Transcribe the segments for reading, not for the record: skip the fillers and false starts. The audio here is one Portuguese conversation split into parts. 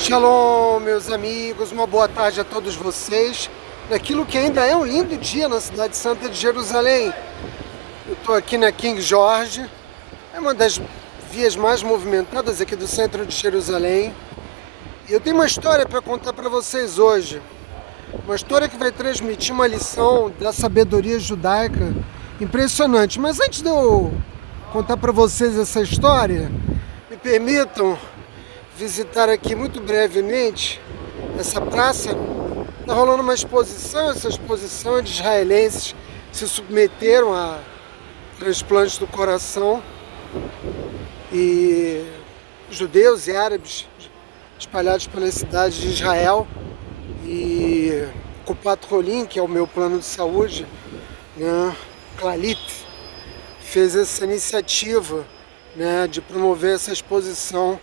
Shalom, meus amigos, uma boa tarde a todos vocês. Naquilo que ainda é um lindo dia na cidade santa de Jerusalém. Eu estou aqui na King George, é uma das vias mais movimentadas aqui do centro de Jerusalém. E eu tenho uma história para contar para vocês hoje. Uma história que vai transmitir uma lição da sabedoria judaica impressionante. Mas antes de eu contar para vocês essa história, me permitam visitar aqui muito brevemente essa praça. Está rolando uma exposição, essa exposição é de israelenses que se submeteram a transplantes do coração, e judeus e árabes espalhados pela cidade de Israel. E o Kupat Rolim, que é o meu plano de saúde, né, Clalit, fez essa iniciativa, né, de promover essa exposição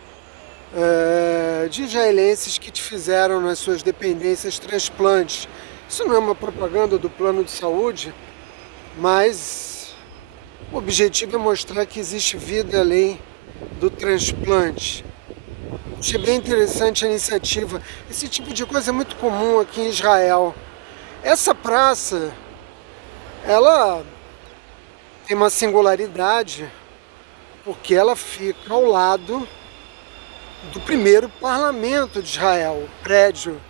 de israelenses que fizeram nas suas dependências transplantes. Isso não é uma propaganda do plano de saúde, mas o objetivo é mostrar que existe vida além do transplante. Achei bem interessante a iniciativa. Esse tipo de coisa é muito comum aqui em Israel. Essa praça, ela tem uma singularidade, porque ela fica ao lado do primeiro parlamento de Israel, o prédio,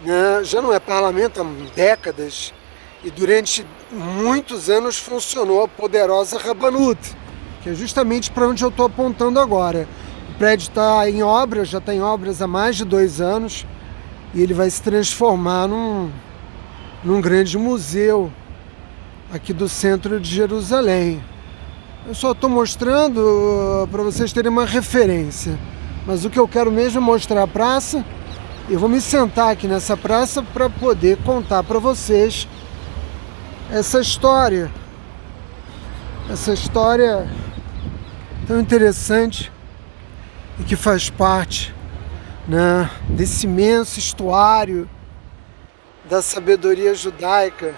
né? Já não é parlamento há décadas, e durante muitos anos funcionou a poderosa Rabanut, que é justamente para onde eu estou apontando agora. O prédio está em obras, já está em obras há mais de 2 anos, e ele vai se transformar num grande museu aqui do centro de Jerusalém. Eu só estou mostrando para vocês terem uma referência. Mas o que eu quero mesmo é mostrar a praça. Eu vou me sentar aqui nessa praça para poder contar para vocês essa história. Essa história tão interessante e que faz parte, né, desse imenso estuário da sabedoria judaica.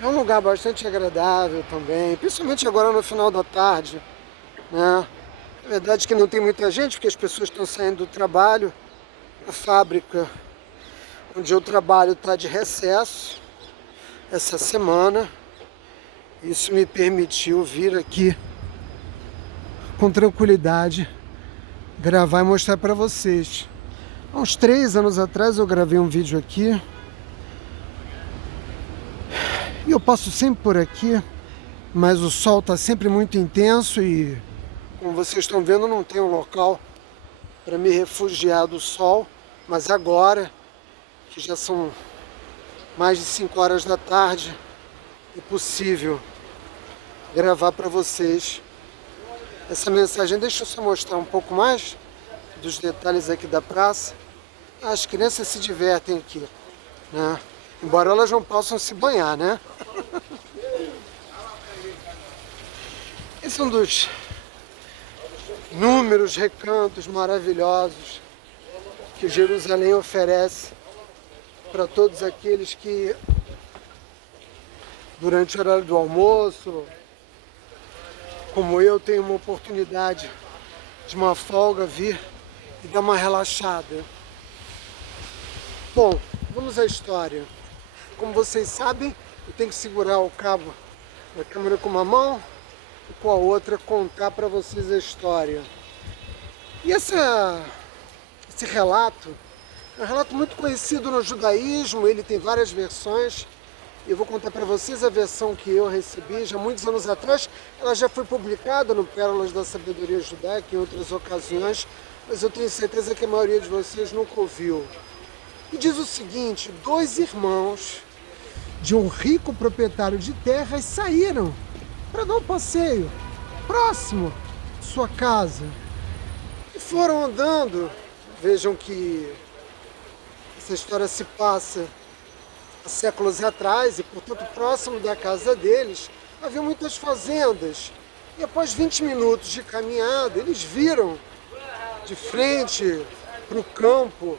É um lugar bastante agradável também, principalmente agora no final da tarde, né? É verdade que não tem muita gente, porque as pessoas estão saindo do trabalho. A fábrica onde eu trabalho está de recesso essa semana. Isso me permitiu vir aqui com tranquilidade, gravar e mostrar para vocês. Há uns 3 anos atrás eu gravei um vídeo aqui. E eu passo sempre por aqui, mas o sol está sempre muito intenso e, como vocês estão vendo, não tem um local para me refugiar do sol. Mas agora, que já são mais de 5 horas da tarde, é possível gravar para vocês essa mensagem. Deixa eu só mostrar um pouco mais dos detalhes aqui da praça. As crianças se divertem aqui, né? Embora elas não possam se banhar, né? Esse é um dos inúmeros recantos maravilhosos que Jerusalém oferece para todos aqueles que, durante o horário do almoço, como eu, tenho uma oportunidade de uma folga, vir e dar uma relaxada. Bom, vamos à história. Como vocês sabem, eu tenho que segurar o cabo da câmera com uma mão e com a outra contar para vocês a história. E esse relato é um relato muito conhecido no judaísmo, ele tem várias versões. Eu vou contar para vocês a versão que eu recebi já muitos anos atrás. Ela já foi publicada no Pérolas da Sabedoria Judaica em outras ocasiões, mas eu tenho certeza que a maioria de vocês nunca ouviu. E diz o seguinte: 2 irmãos de um rico proprietário de terras saíram para dar um passeio próximo de sua casa. E foram andando. Vejam que essa história se passa há séculos atrás e, portanto, próximo da casa deles havia muitas fazendas. E após 20 minutos de caminhada, eles viram de frente para o campo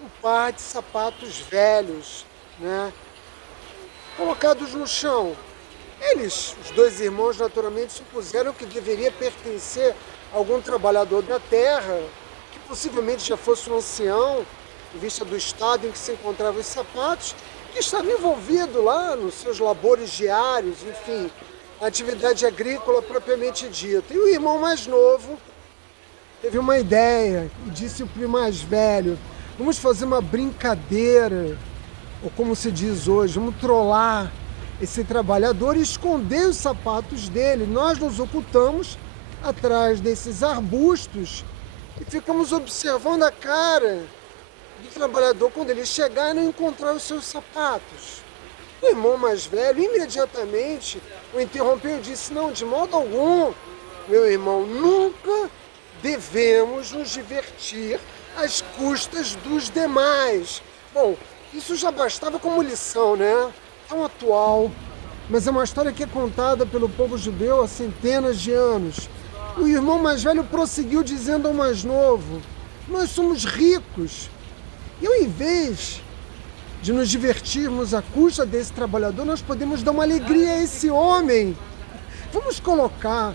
um par de sapatos velhos, né, colocados no chão. Eles, os 2 irmãos, naturalmente supuseram que deveria pertencer a algum trabalhador da terra que possivelmente já fosse um ancião, em vista do estado em que se encontravam os sapatos, que estava envolvido lá nos seus labores diários, enfim, a atividade agrícola propriamente dita. E o irmão mais novo teve uma ideia e disse para o mais velho: vamos fazer uma brincadeira, ou como se diz hoje, vamos trollar esse trabalhador e esconder os sapatos dele. Nós nos ocultamos atrás desses arbustos e ficamos observando a cara do trabalhador quando ele chegar e não encontrar os seus sapatos. O irmão mais velho imediatamente o interrompeu e disse: não, de modo algum, meu irmão, nunca devemos nos divertir às custas dos demais. Bom, isso já bastava como lição, né? Tão atual, mas é uma história que é contada pelo povo judeu há centenas de anos. O irmão mais velho prosseguiu dizendo ao mais novo: nós somos ricos. E ao invés de nos divertirmos à custa desse trabalhador, nós podemos dar uma alegria a esse homem. Vamos colocar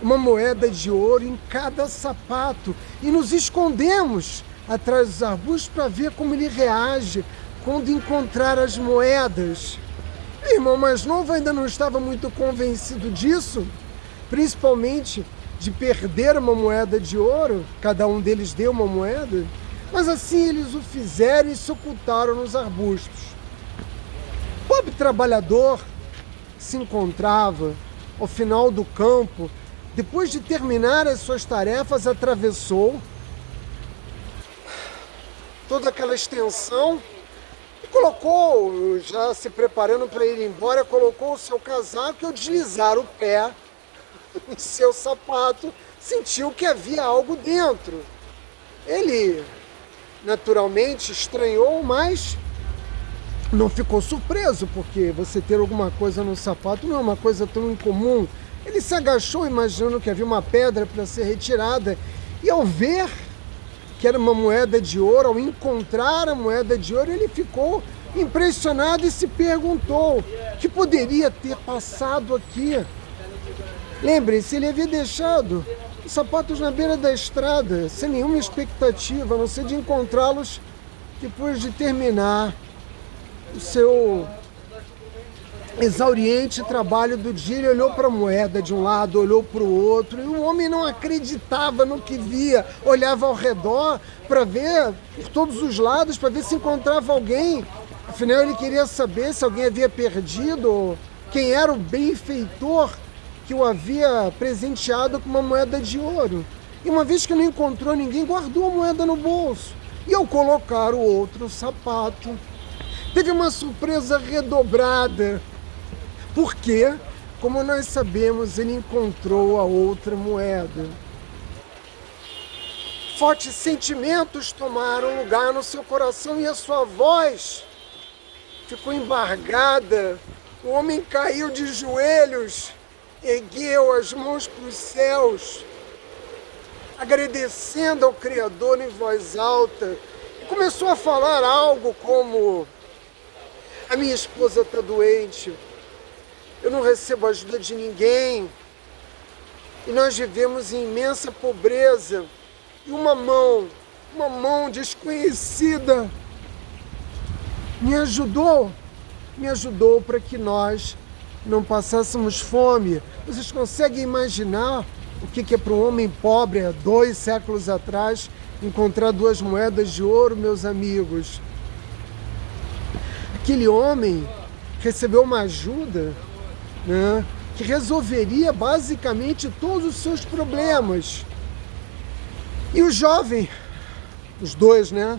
uma moeda de ouro em cada sapato e nos escondemos atrás dos arbustos para ver como ele reage quando encontrar as moedas. O irmão mais novo ainda não estava muito convencido disso, principalmente de perder uma moeda de ouro. Cada um deles deu uma moeda, mas assim eles o fizeram e se ocultaram nos arbustos. O pobre trabalhador se encontrava ao final do campo. Depois de terminar as suas tarefas, atravessou toda aquela extensão e colocou, já se preparando para ir embora, colocou o seu casaco e ao deslizar o pé em seu sapato, sentiu que havia algo dentro. Ele, naturalmente, estranhou, mas não ficou surpreso, porque você ter alguma coisa no sapato não é uma coisa tão incomum. Ele se agachou imaginando que havia uma pedra para ser retirada e ao ver que era uma moeda de ouro, ao encontrar a moeda de ouro, ele ficou impressionado e se perguntou o que poderia ter passado aqui. Lembrem-se, ele havia deixado os sapatos na beira da estrada, sem nenhuma expectativa, a não ser de encontrá-los depois de terminar o seu exauriente trabalho do dia. Ele olhou para a moeda de um lado, olhou para o outro, e o homem não acreditava no que via. Olhava ao redor para ver por todos os lados, para ver se encontrava alguém. Afinal, ele queria saber se alguém havia perdido, quem era o benfeitor que o havia presenteado com uma moeda de ouro. E uma vez que não encontrou ninguém, guardou a moeda no bolso. E ao colocar o outro sapato, teve uma surpresa redobrada. Porque, como nós sabemos, ele encontrou a outra moeda. Fortes sentimentos tomaram lugar no seu coração e a sua voz ficou embargada. O homem caiu de joelhos, ergueu as mãos para os céus, agradecendo ao Criador em voz alta, e começou a falar algo como: a minha esposa está doente, eu não recebo ajuda de ninguém, e nós vivemos em imensa pobreza, e uma mão desconhecida me ajudou para que nós não passássemos fome. Vocês conseguem imaginar o que é para um homem pobre há 2 séculos atrás encontrar 2 moedas de ouro, meus amigos? Aquele homem recebeu uma ajuda, né, que resolveria basicamente todos os seus problemas. E o jovem, os dois, né?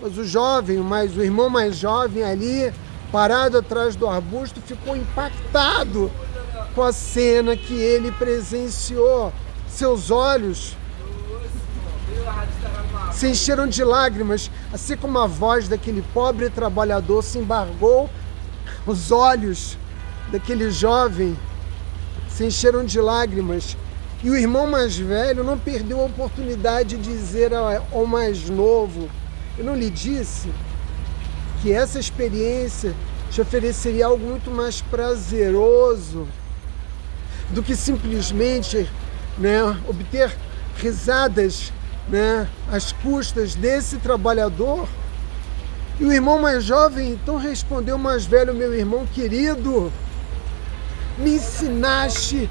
Mas o jovem, o irmão mais jovem ali, parado atrás do arbusto, ficou impactado com a cena que ele presenciou. Seus olhos se encheram de lágrimas, assim como a voz daquele pobre trabalhador se embargou. Os olhos daquele jovem se encheram de lágrimas. E o irmão mais velho não perdeu a oportunidade de dizer ao mais novo: eu não lhe disse que essa experiência te ofereceria algo muito mais prazeroso do que simplesmente, né, obter risadas né, às custas desse trabalhador. E o irmão mais jovem então respondeu ao mais velho: meu irmão querido, me ensinaste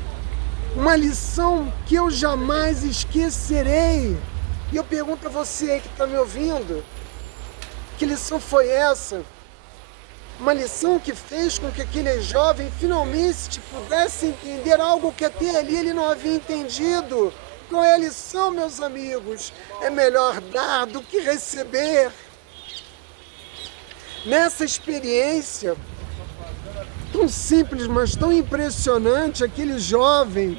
uma lição que eu jamais esquecerei. E eu pergunto a você que está me ouvindo, que lição foi essa? Uma lição que fez com que aquele jovem finalmente pudesse entender algo que até ali ele não havia entendido. Qual é a lição, meus amigos? É melhor dar do que receber. Nessa experiência tão simples, mas tão impressionante, aquele jovem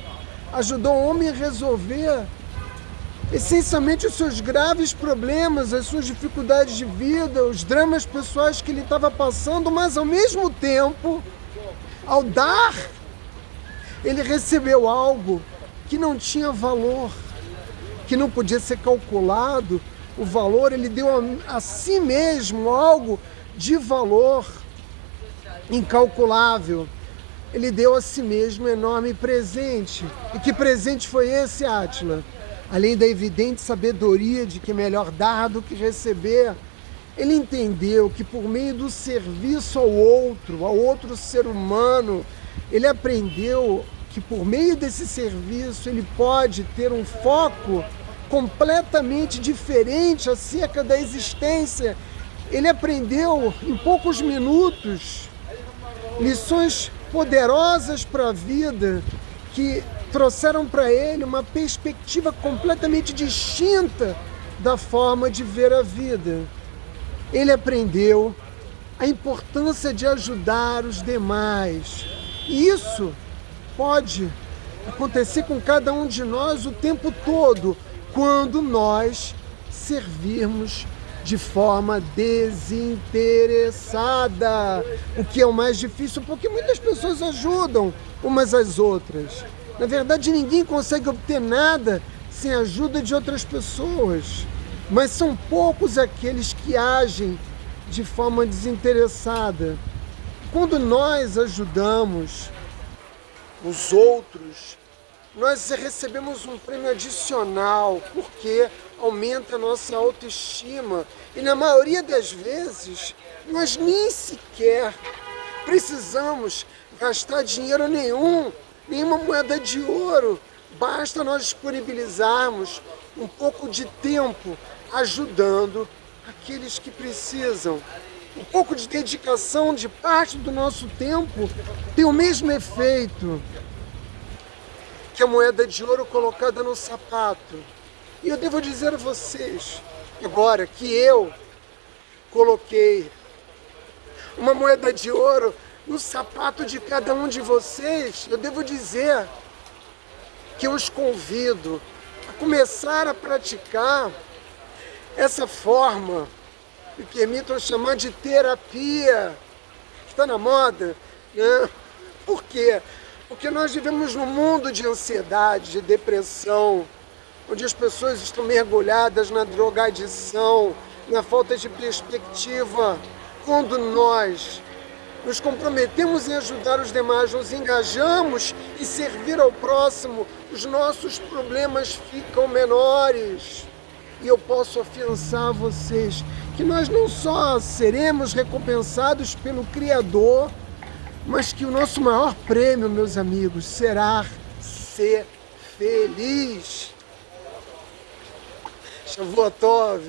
ajudou o homem a resolver essencialmente os seus graves problemas, as suas dificuldades de vida, os dramas pessoais que ele estava passando, mas ao mesmo tempo, ao dar, ele recebeu algo que não tinha valor, que não podia ser calculado. O valor, ele deu a si mesmo algo de valor incalculável. Ele deu a si mesmo um enorme presente. E que presente foi esse, Átila? Além da evidente sabedoria de que é melhor dar do que receber, ele entendeu que por meio do serviço ao outro ser humano, ele aprendeu que por meio desse serviço ele pode ter um foco completamente diferente acerca da existência. Ele aprendeu em poucos minutos lições poderosas para a vida que trouxeram para ele uma perspectiva completamente distinta da forma de ver a vida. Ele aprendeu a importância de ajudar os demais. E isso pode acontecer com cada um de nós o tempo todo, quando nós servirmos de forma desinteressada, o que é o mais difícil, porque muitas pessoas ajudam umas às outras. Na verdade, ninguém consegue obter nada sem a ajuda de outras pessoas, mas são poucos aqueles que agem de forma desinteressada. Quando nós ajudamos os outros, nós recebemos um prêmio adicional, porque aumenta a nossa autoestima. E na maioria das vezes, nós nem sequer precisamos gastar dinheiro nenhuma moeda de ouro. Basta nós disponibilizarmos um pouco de tempo ajudando aqueles que precisam. Um pouco de dedicação de parte do nosso tempo tem o mesmo efeito que a moeda de ouro colocada no sapato. E eu devo dizer a vocês, agora que eu coloquei uma moeda de ouro no sapato de cada um de vocês, eu devo dizer que eu os convido a começar a praticar essa forma, me permitam chamar de terapia, que está na moda, né? Por quê? Porque nós vivemos num mundo de ansiedade, de depressão, onde as pessoas estão mergulhadas na drogadição, na falta de perspectiva. Quando nós nos comprometemos em ajudar os demais, nos engajamos em servir ao próximo, os nossos problemas ficam menores. E eu posso afiançar a vocês que nós não só seremos recompensados pelo Criador, mas que o nosso maior prêmio, meus amigos, será ser feliz. Shavuot Tov.